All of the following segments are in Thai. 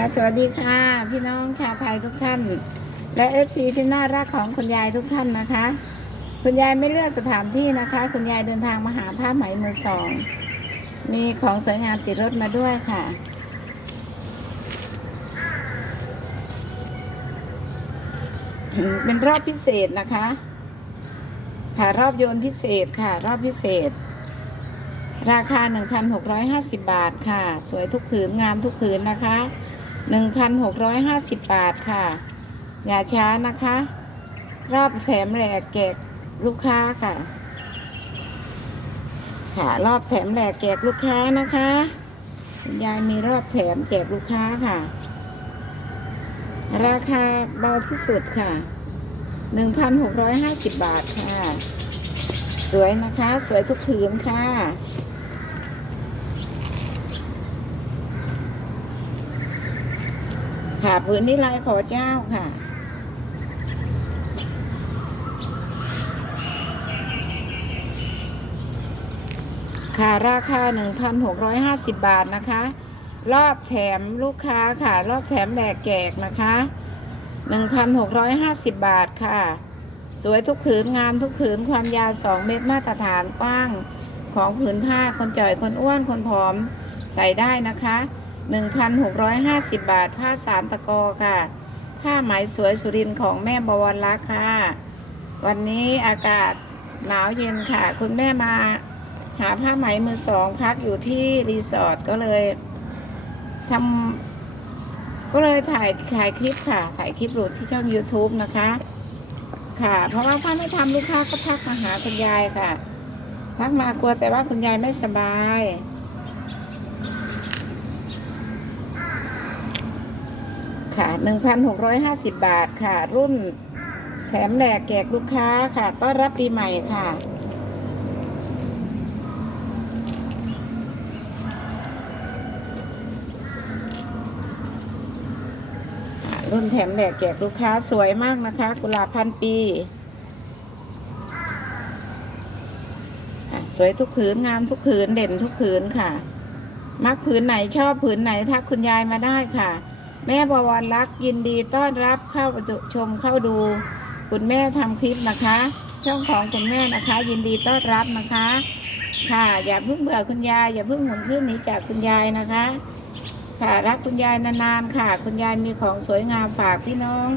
ค่ะสวัสดีค่ะ พี่น้องชาวไทยทุกท่าน และเอฟซีที่น่ารักของคุณยายทุกท่านนะคะ คุณยายไม่เลือกสถานที่นะคะ คุณยายเดินทางมาหาผ้าไหมมือสอง มีของสวยงามติดรถมาด้วยค่ะ เป็นรอบพิเศษนะคะ ค่ะรอบโยนพิเศษค่ะ รอบพิเศษราคา 1,650 บาทค่ะ สวยทุกผืน งามทุกผืนนะคะ 1,650 บาทค่ะ อย่าช้านะคะ รอบแถมแหลกแจกลูกค้าค่ะ ค่ะรอบแถมแหลกแจกลูกค้านะคะคุณยายมีรอบแถมแจกลูกค้าค่ะ ราคาเบาที่สุดค่ะ 1,650 บาทค่ะ สวยนะคะ สวยทุกผืนค่ะ ค่ะผืนนี้ลายขอเจ้าค่ะ ค่ะราคา 1,650 บาทนะคะ รอบแถมลูกค้าค่ะ รอบแถมแหลกแจกนะคะ 1,650 บาทค่ะ สวยทุกผืนงามทุกผืนความยาว 2 เมตรมาตรฐานกว้างของผืนผ้าคนจ่อยคนอ้วนคนผอมใส่ได้นะคะ 1,650 บาท ผ้าสามตะกอค่ะ ผ้าไหมสวยสุรินของแม่บวรรักษ์ค่ะ วันนี้อากาศหนาวเย็นค่ะ คุณแม่มาหาผ้าไหมมือสองพักอยู่ที่รีสอร์ทก็เลยทำก็เลยถ่ายถ่ายคลิปค่ะ ถ่ายคลิปหลุดที่ช่อง YouTube นะคะ ค่ะ เพราะว่าถ้าไม่ทำลูกค้าก็ทักมาหาคุณยายค่ะ ทักมากลัวแต่ว่าคุณยายไม่สบาย ค่ะ 1,650 บาทค่ะ รุ่นแถมแหลกแจกลูกค้าค่ะ ต้อนรับปีใหม่ค่ะรุ่นแถมแหลกแจกลูกค้าสวยมากนะคะ กุหลาบพันปีสวยทุกผืนงามทุกผืนเด่นทุกผืนค่ะ มักผืนไหนชอบผืนไหนทักคุณยายมาได้ค่ะ แม่บวรรักยินดีต้อนรับเข้าชมเข้าดู คุณแม่ทำคลิปนะคะ ช่องของคุณแม่นะคะ ยินดีต้อนรับนะคะ ค่ะ อย่าเพิ่งเบื่อคุณยายอย่าเพิ่งหมุนขึ้นหนีจากคุณยายนะคะ ค่ะรักคุณยายนานๆค่ะ คุณยายมีของสวยงามฝากพี่น้อง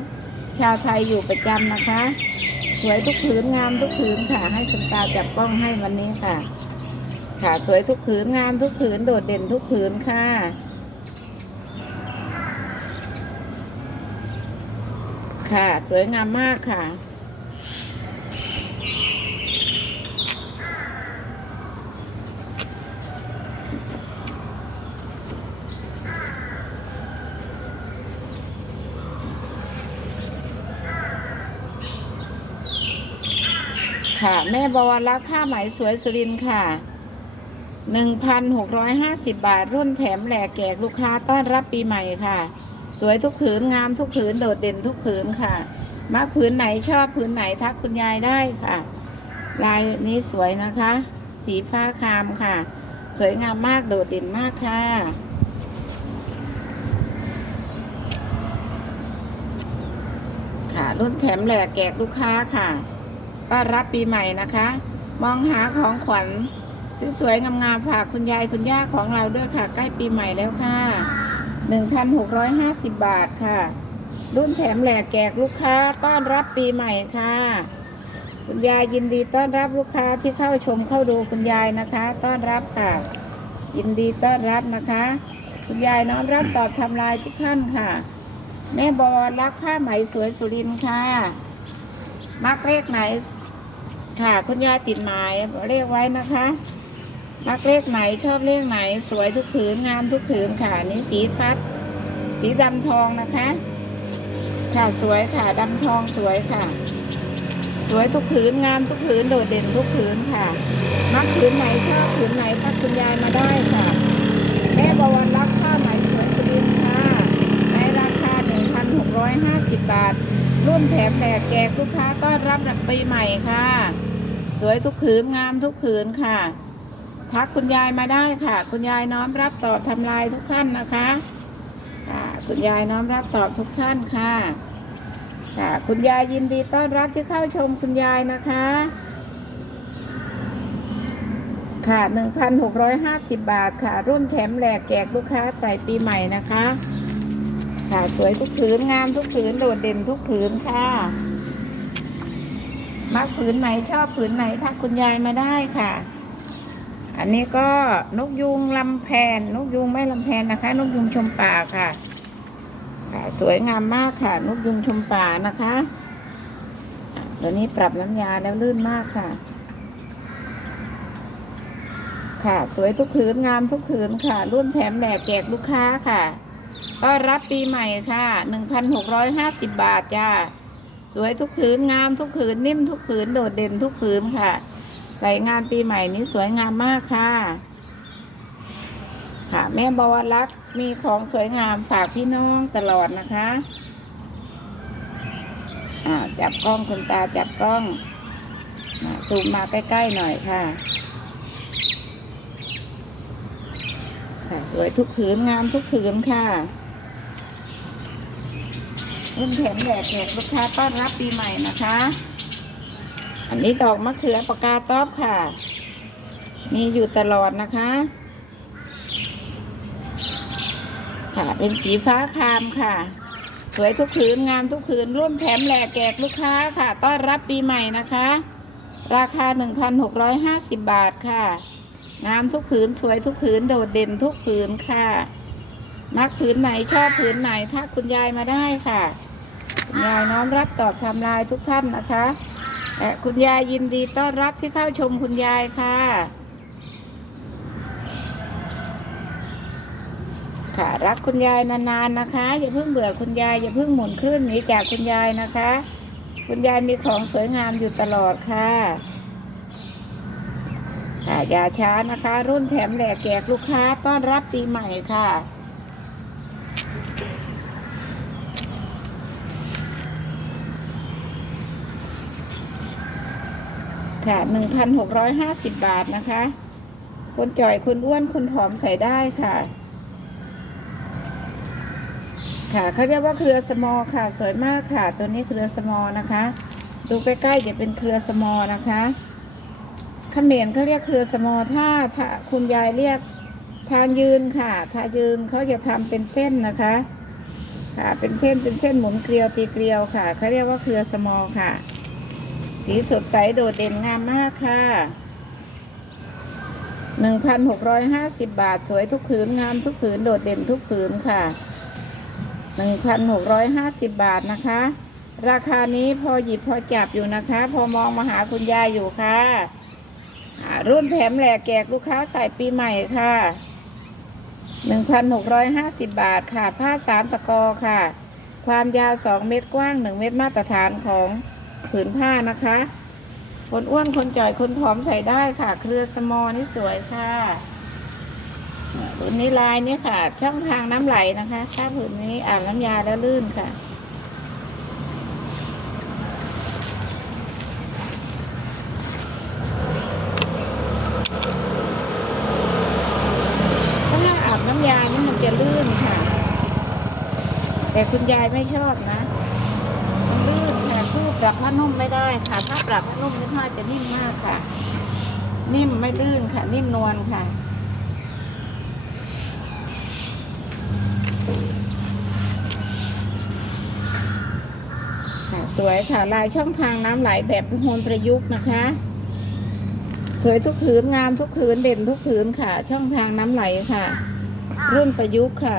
ชาวไทยอยู่ประจำนะคะ สวยทุกผืนงามทุกผืนค่ะ ให้คุณตาจับกล้องให้วันนี้ค่ะ ค่ะสวยทุกผืนงามทุกผืนโดดเด่นทุกผืนค่ะ ค่ะ สวยงามมากค่ะค่ะ แม่บวรรักษ์ผ้าไหมสวยสุรินทร์ค่ะ 1,650 บาท รุ่นแถมแหลกแจกลูกค้าต้อนรับปีใหม่ค่ะ สวยทุกผืนงามทุกผืนโดดเด่นทุกผืนค่ะมักผืนไหนชอบผืนไหนทักคุณยายได้ค่ะ ลายนี้สวยนะคะ สีผ้าคามค่ะ สวยงามมากโดดเด่นมากค่ะค่ะรุ่นแถมแหลกแจกลูกค้าค่ะต้อนรับปีใหม่นะคะ มองหาของขวัญสวยๆงามๆฝากคุณยายคุณย่าของเราด้วยค่ะ ใกล้ปีใหม่แล้วค่ะ 1,650 บาทค่ะ รุ่นแถมแหลกแจกลูกค้าต้อนรับปีใหม่ค่ะ คุณยายยินดีต้อนรับลูกค้าที่เข้าชมเข้าดูคุณยายนะคะ ต้อนรับค่ะ ยินดีต้อนรับนะคะ คุณยายน้อมรับตอบทำลายทุกท่านค่ะ แม่บอลรักผ้าไหมสวยสุรินค่ะมักเลขไหนค่ะ คุณยายติดหมายเลขไว้นะคะ มักเลขไหนชอบเลขไหน สวยทุกผืนงามทุกผืนค่ะนี่สีทัด สีดำทองนะคะ ค่ะสวยค่ะดำทองสวยค่ะ สวยทุกผืนงามทุกผืนโดดเด่นทุกผืนค่ะ มักผืนไหนชอบผืนไหนทักคุณยายมาได้ค่ะ แม่บวรรักผ้าไหมสวยสุรินทร์ค่ะในราคา 1,650 บาท รุ่นแถมแหลกแจกลูกค้าต้อนรับปีใหม่ค่ะ สวยทุกผืนงามทุกผืนค่ะ ทักคุณยายมาได้ค่ะ คุณยายน้อมรับต่อทำลายทุกท่านนะคะค่ะคุณยายน้อมรับตอบทุกท่านค่ะค่ะ คุณยายยินดีต้อนรับที่เข้าชมคุณยายนะคะ ค่ะ1,650บาทค่ะรุ่นแถมแหลกแจกลูกค้าใส่ปีใหม่นะคะ ค่ะสวยทุกผืนงามทุกผืนโดดเด่นทุกผืนค่ะมักผืนไหนชอบผืนไหนทักคุณยายมาได้ค่ะ อันนี้ก็นกยุงลำแพน นกยุงไม่ลำแพนนะคะ นกยุงชมป่าค่ะ สวยงามมากค่ะ นกยุงชมป่านะคะอะเดี๋ยวนี้ปรับน้ำยาแล้วลื่นมากค่ะ ค่ะ สวยทุกผืนงามทุกผืนค่ะ รุ่นแถมแหลกแจกลูกค้าค่ะต้อนรับปีใหม่ค่ะ 1,650 บาทจ้า สวยทุกผืนงามทุกผืนนิ่มทุกผืนโดดเด่นทุกผืนค่ะ ใส่งานปีใหม่นี้สวยงามมากค่ะ ค่ะ แม่บวรรักษ์มีของสวยงามฝากพี่น้องตลอดนะคะอ่าจับกล้องคุณตาจับกล้องอซูมมาใกล้ๆหน่อยค่ะ ค่ะ สวยทุกผืนงามทุกผืนค่ะรุ่นแถมแหลกแจกลูกค้าต้อนรับปีใหม่นะคะ อันนี้ดอกมะเขือปากกาต๊อบค่ะ มีอยู่ตลอดนะคะ ค่ะ เป็นสีฟ้าคามค่ะ สวยทุกผืนงามทุกผืน ร่วมแถมแหลกแจกลูกค้าค่ะ ต้อนรับปีใหม่นะคะ ราคา 1,650 บาทค่ะงามทุกผืนสวยทุกผืนโดดเด่นทุกผืนค่ะ มักผืนไหนชอบผืนไหนถ้าคุณยายมาได้ค่ะ คุณยายน้อมรับตอบทำลายทุกท่านนะคะ คุณยายยินดีต้อนรับที่เข้าชมคุณยายค่ะ ค่ะ รักคุณยายนานๆนะคะ อย่าเพิ่งเบื่อคุณยายอย่าเพิ่งหมุนคลื่นหนีจากคุณยายนะคะ คุณยายมีของสวยงามอยู่ตลอดค่ะค่ะอย่าช้านะคะ รุ่นแถมแหลกแจกลูกค้าต้อนรับปีใหม่ค่ะ ค่ะหนึ่งพันหกร้อยห้าสิบบาทนะคะ คนจ่อยคนอ้วนคนผอมใส่ได้ค่ะ ค่ะเขาเรียกว่าเครือสมอค่ะ สวยมากค่ะ ตัวนี้เครือสมอนะคะ ดูใกล้ๆจะเป็นเครือสมอนะคะเขมรเขาเรียกเครือสมอถ้าถ้าคุณยายเรียกทานยืนค่ะ ทายืนเขาจะทำเป็นเส้นนะคะ ค่ะ เป็นเส้นเป็นเส้นหมุนเกลียวตีเกลียวค่ะเขาเรียกว่าเครือสมอค่ะ สีสดใสโดดเด่นงามมากค่ะ1,650บาทสวยทุกผืนงามทุกผืนโดดเด่นทุกผืนค่ะ1,650บาทนะคะ ราคานี้พอหยิบพอจับอยู่นะคะ พอมองมาหาคุณยายอยู่ค่ะอ่ารุ่นแถมแหลกแจกลูกค้าใส่ปีใหม่ค่ะ1,650บาทค่ะ ผ้าสามตะกอค่ะ ความยาว2เมตรกว้าง1เมตรมาตรฐานของ ผืนผ้านะคะ คนอ้วนคนจ่อยคนผอมใส่ได้ค่ะ เครือสมอนี่สวยค่ะผืนนี้ลายนี่ค่ะ ช่องทางน้ำไหลนะคะ ถ้าผืนนี้อานน้ำยาแล้วลื่นค่ะถ้าอาบน้ำยานี่มันจะลื่นค่ะ แต่คุณยายไม่ชอบนะ ปรับผ้านุ่มไม่ได้ค่ะ ถ้าปรับผ้านุ่มนี่ผ้าจะนิ่มมากค่ะ นิ่มไม่ลื่นค่ะ นิ่มนวลค่ะค่ะสวยค่ะ ลายช่องทางน้ำไหลแบบโฮนประยุกต์นะคะ สวยทุกผืนงามทุกผืนเด่นทุกผืนค่ะ ช่องทางน้ำไหลค่ะ รุ่นประยุกต์ค่ะ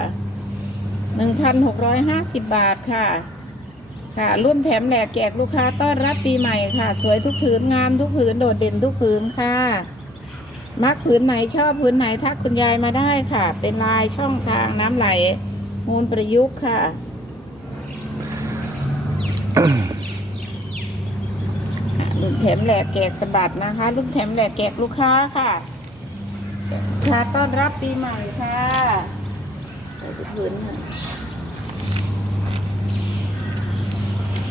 1,650 บาทค่ะ ค่ะรุ่นแถมแหลกแจกลูกค้าต้อนรับปีใหม่ค่ะ สวยทุกผืนงามทุกผืนโดดเด่นทุกผืนค่ะมักผืนไหนชอบผืนไหนทักคุณยายมาได้ค่ะ เป็นลายช่องทางน้ำไหลมูลประยุกต์ค่ะรุ่นแถมแหลกแจกสะบัดนะคะรุ่นแถมแหลกแจกลูกค้าค่ะค่ะต้อนรับปีใหม่ค่ะผืน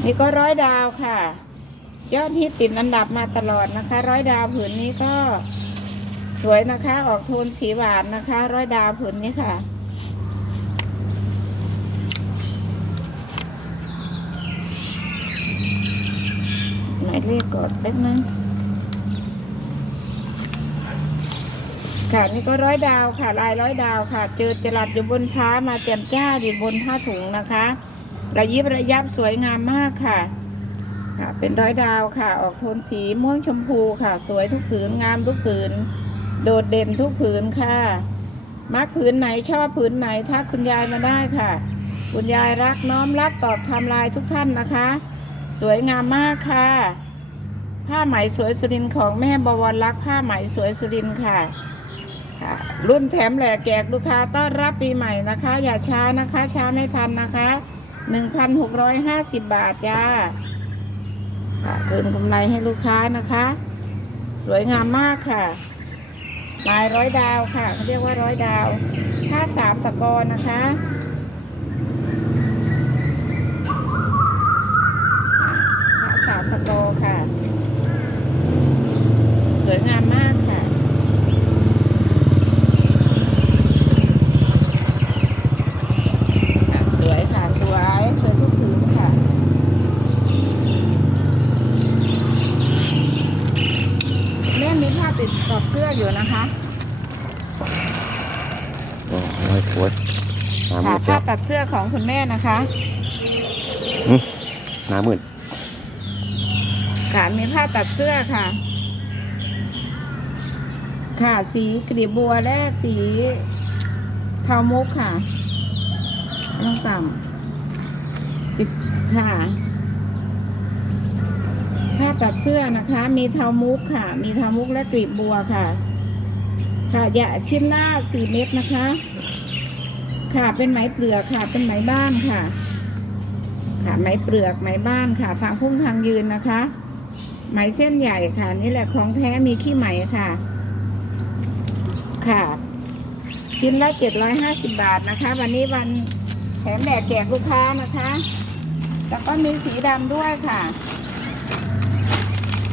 นี่ก็ร้อยดาวค่ะ ยอดฮิตติดอันดับมาตลอดนะคะ ร้อยดาวผืนนี้ก็สวยนะคะ ออกโทนสีหวานนะคะ ร้อยดาวผืนนี้ค่ะ หมายเลขกดแป๊บนึงค่ะนี่ก็ร้อยดาวค่ะ ลายร้อยดาวค่ะ เจอจรัดอยู่บนผ้ามาแจมจ้าอยู่บนผ้าถุงนะคะ ระยิบระยับสวยงามมากค่ะ ค่ะ เป็นร้อยดาวค่ะ ออกโทนสีม่วงชมพูค่ะ สวยทุกผืนงามทุกผืน โดดเด่นทุกผืนค่ะ มักผืนไหนชอบผืนไหนทักคุณยายมาได้ค่ะ คุณยายรักน้อมรับตอบทำลายทุกท่านนะคะ สวยงามมากค่ะ ผ้าไหมสวยสุรินของแม่บวรรักผ้าไหมสวยสุรินค่ะค่ะรุ่นแถมแหลกแจกลูกค้าต้อนรับปีใหม่นะคะ อย่าช้านะคะ ช้าไม่ทันนะคะ 1,650บบาทจ้าคืนกำไรให้ลูกค้านะคะ สวยงามมากค่ะลายร้อยดาวค่ะเขาเรียกว่าร้อยดาวผ้าสามตะกอนนะคะผ้าสามตะกอค่ะ สวยงามมากค่ะ สวยค่ะ สวย สวยทุกผืนค่ะ แม่มีผ้าติดกรอบเสื้ออยู่นะคะ โอ้ร้อยขวดหน้ามืค่ะดผ้าแล้วตัดเสื้อของคุณแม่นะคะหน้ามืดค่ะมีผ้าตัดเสื้อค่ะ ค่ะสีกลีบบัวและสีเทามุกค่ะไม่ต้องต่ำติดค่ะผ้าตัดเสื้อนะคะ มีเทามุกค่ะ มีเทามุกและกลีบบัวค่ะ ค่ะอย่าชิ้นละสี่เม็ดนะคะ ค่ะเป็นไหมเปลือกค่ะ เป็นไหมบ้านค่ะ ค่ะไหมเปลือกไหมบ้านค่ะ ทางพุ่งทางยืนนะคะ ไหมเส้นใหญ่ค่ะ นี่แหละของแท้มีขี้ไหมค่ะ ค่ะ ชิ้นละเจ็ดร้อยห้าสิบบาทนะคะ วันนี้วันแถมแดกแจกลูกค้านะคะ แล้วก็มีสีดำด้วยค่ะ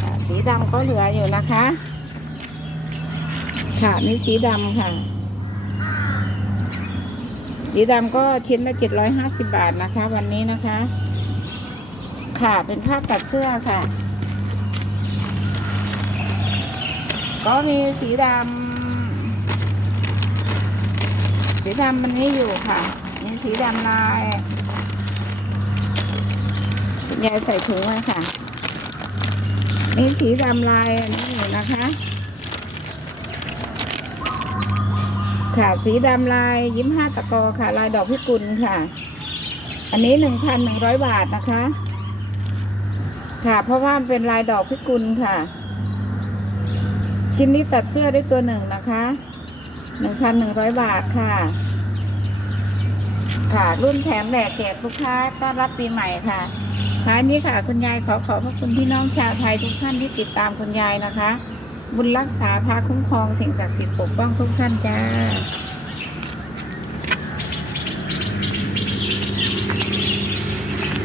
ค่ะสีดำก็เหลืออยู่นะคะ ค่ะนี่สีดำค่ะ สีดำก็ชิ้นละเจ็ดร้อยห้าสิบบาทนะคะ วันนี้นะคะ ค่ะเป็นผ้าตัดเสื้อค่ะ ก็มีสีดำสีดำมันนี้อยู่ค่ะ มีสีดำลายยายใส่ถุงไว้ค่ะ มีสีดำลายนี่นะคะ ค่ะ สีดำลายยิ้มห้าตะกอค่ะ ลายดอกพิกุลค่ะ อันนี้หนึ่งพันหนึ่งร้อยบาทนะคะ ค่ะ เพราะว่ามันเป็นลายดอกพิกุลค่ะ ชิ้นนี้ตัดเสื้อได้ตัวหนึ่งนะคะหนึ่งพันหนึ่งร้อยบาทค่ะ ค่ะ รุ่นแถมแหลกแจกลูกค้าต้อนรับปีใหม่ค่ะค่ะอันนี้ค่ะ คุณยายขอขอบพระคุณพี่น้องชาวไทยทุกท่านที่ติดตามคุณยายนะคะ บุญรักษาพาคุ้มครองสิ่งศักดิ์สิทธิ์ปกป้องทุกท่านจ้า